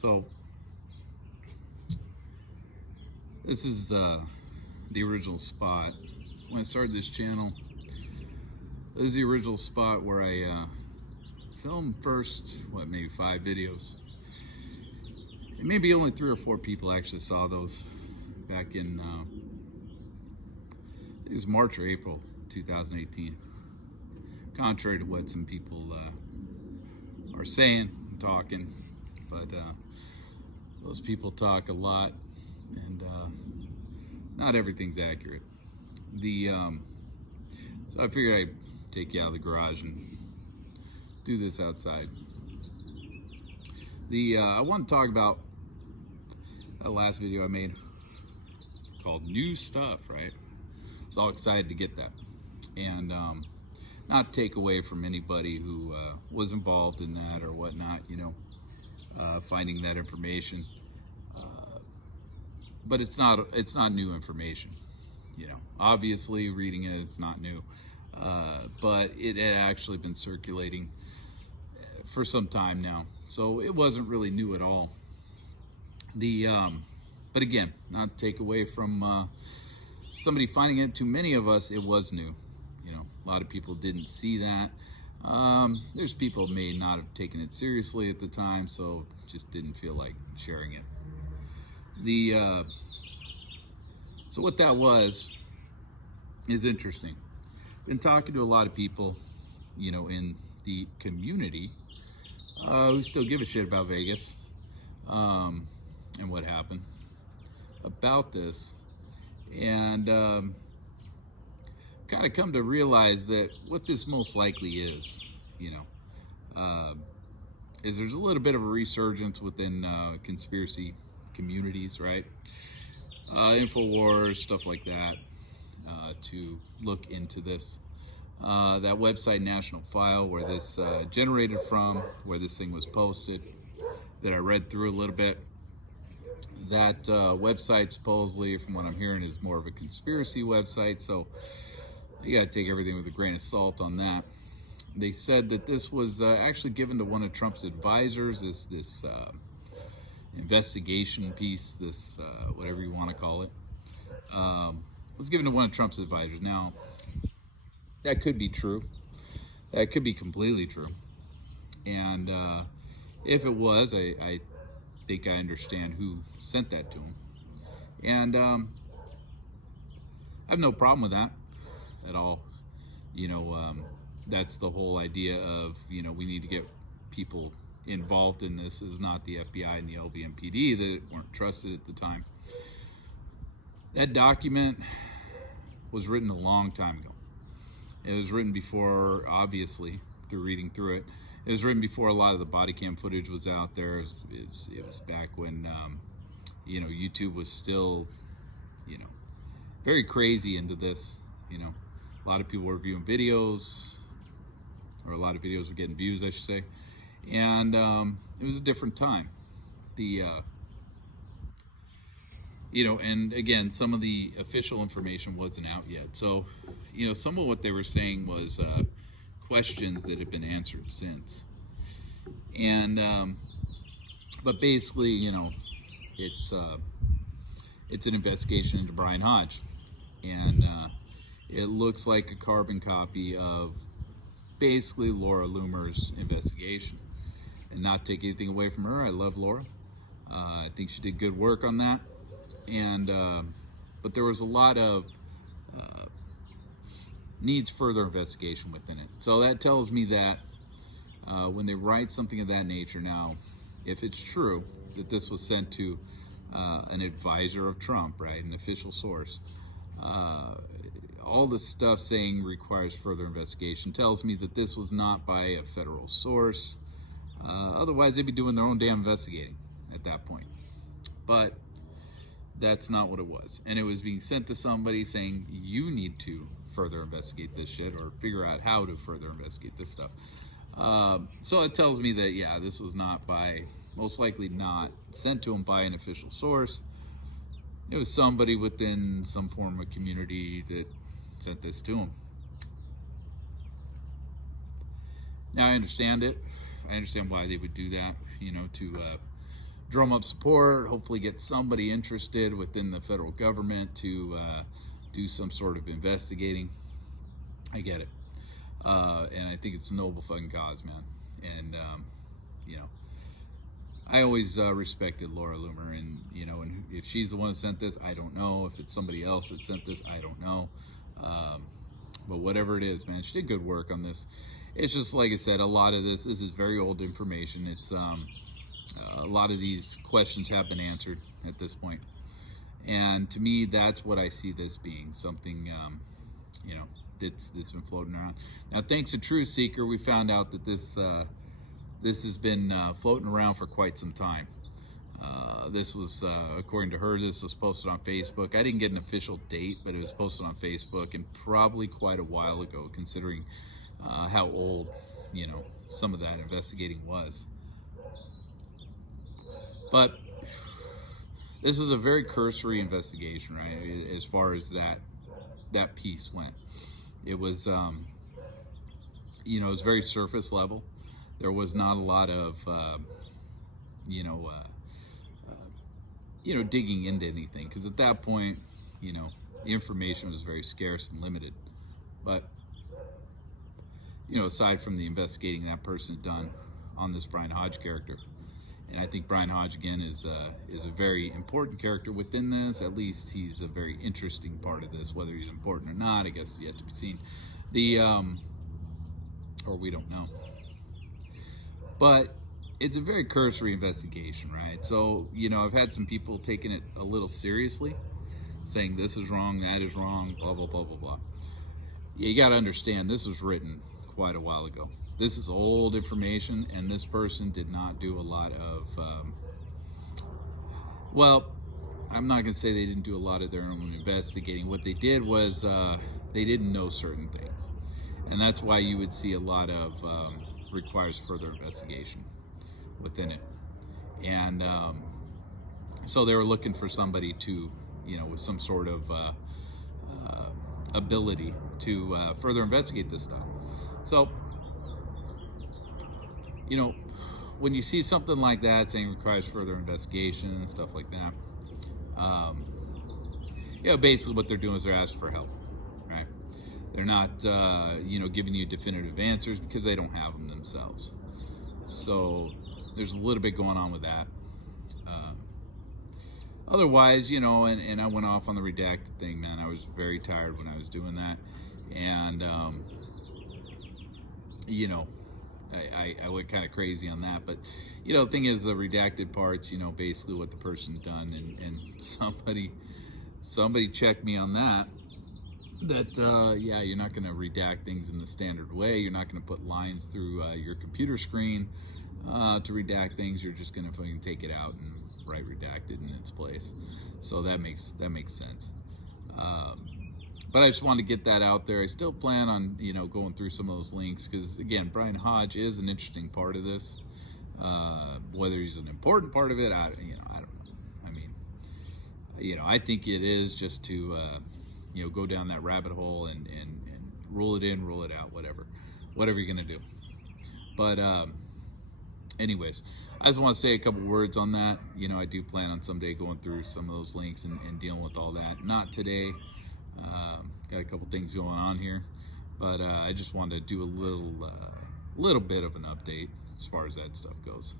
So this is the original spot. When I started this channel, this is the original spot where I filmed first, maybe 5 videos. And maybe only 3 or 4 people actually saw those back in, it was March or April 2018. Contrary to what some people are saying and talking, but those people talk a lot, and not everything's accurate. So I figured I'd take you out of the garage and do this outside. I want to talk about that last video I made called New Stuff, right? I was all excited to get that, and not take away from anybody who was involved in that or whatnot, finding that information. But it's not new information, Obviously, reading it, it's not new, but it had actually been circulating for some time now, so it wasn't really new at all. But again, not to take away from somebody finding it. To many of us, it was new. A lot of people didn't see that. There's people who may not have taken it seriously at the time, so just didn't feel like sharing it. So what that was is interesting. Been talking to a lot of people, in the community, who still give a shit about Vegas, and what happened about this, and kind of come to realize that what this most likely is there's a little bit of a resurgence within conspiracy communities, right? InfoWars, stuff like that, to look into this. That website, National File, where this generated from, where this thing was posted, that I read through a little bit. That website, supposedly, from what I'm hearing, is more of a conspiracy website, so you gotta take everything with a grain of salt on that. They said that this was actually given to one of Trump's advisors, this investigation piece, this whatever you want to call it, was given to one of Trump's advisors. Now, that could be true. That could be completely true. And if it was, I think I understand who sent that to him. And I have no problem with that at all. That's the whole idea of, we need to get people involved in this. Is not the FBI and the LVMPD that weren't trusted at the time. That document was written a long time ago. It was written before, obviously, through reading through it. It was written before a lot of the body cam footage was out there. It was back when, YouTube was still, very crazy into this. A lot of people were viewing videos, or a lot of videos were getting views, I should say. And it was a different time. And again, some of the official information wasn't out yet. So, some of what they were saying was questions that have been answered since. And, but basically, it's an investigation into Brian Hodge. And it looks like a carbon copy of basically Laura Loomer's investigation. And not take anything away from her. I love Laura. I think she did good work on that. And but there was a lot of needs further investigation within it. So that tells me that when they write something of that nature, now, if it's true that this was sent to an advisor of Trump, right, an official source, all the stuff saying requires further investigation tells me that this was not by a federal source. Otherwise, they'd be doing their own damn investigating at that point. But that's not what it was. And it was being sent to somebody saying, you need to further investigate this shit, or figure out how to further investigate this stuff. So it tells me that, yeah, this was not most likely not sent to him by an official source. It was somebody within some form of community that sent this to him. Now, I understand it. I understand why they would do that, to drum up support, hopefully get somebody interested within the federal government to do some sort of investigating. I get it. And I think it's a noble fucking cause, man. And, you know, I always respected Laura Loomer, and, you know, and if she's the one who sent this, I don't know. If it's somebody else that sent this, I don't know. But whatever it is, man, she did good work on this. It's just, like I said, a lot of this is very old information. It's, a lot of these questions have been answered at this point. And to me, that's what I see this being, something, you know, that's been floating around. Now, thanks to Truth Seeker, we found out that this has been floating around for quite some time. This was, according to her, this was posted on Facebook. I didn't get an official date, but it was posted on Facebook, and probably quite a while ago, considering how old, you know, some of that investigating was. But this is a very cursory investigation, right? As far as that piece went, it was, you know, it was very surface level. There was not a lot of, you know, digging into anything, because at that point, you know, the information was very scarce and limited. But, you know, aside from the investigating that person had done on this Brian Hodge character, and I think Brian Hodge, again, is a very important character within this. At least he's a very interesting part of this. Whether he's important or not, I guess, is yet to be seen. Or we don't know. But it's a very cursory investigation, right? So, you know, I've had some people taking it a little seriously, saying this is wrong, that is wrong, blah, blah, blah, blah, blah. You got to understand, this was written quite a while ago. This is old information, and this person did not do a lot of, well, I'm not going to say they didn't do a lot of their own investigating. What they did was they didn't know certain things. And that's why you would see a lot of requires further investigation within it. And so they were looking for somebody to, you know, with some sort of ability to further investigate this stuff. So, you know, when you see something like that saying requires further investigation and stuff like that, you know, basically what they're doing is they're asking for help, right? They're not, you know, giving you definitive answers because they don't have them themselves. So there's a little bit going on with that. Otherwise, you know, and I went off on the redacted thing, man. I was very tired when I was doing that. And, you know, I went kind of crazy on that. But, you know, the thing is, the redacted parts, you know, basically what the person done. And somebody checked me on that. Yeah, you're not going to redact things in the standard way. You're not going to put lines through your computer screen to redact things. You're just going to fucking take it out and write redacted in its place. So that makes sense. But I just wanted to get that out there. I still plan on, you know, going through some of those links because, again, Brian Hodge is an interesting part of this. Whether he's an important part of it, I don't know. I mean, you know, I think it is just to, you know, go down that rabbit hole and rule it in, rule it out, whatever you're gonna do. But anyways, I just want to say a couple words on that. You know, I do plan on someday going through some of those links and dealing with all that. Not today. Got a couple things going on here, but I just wanted to do a little bit of an update as far as that stuff goes.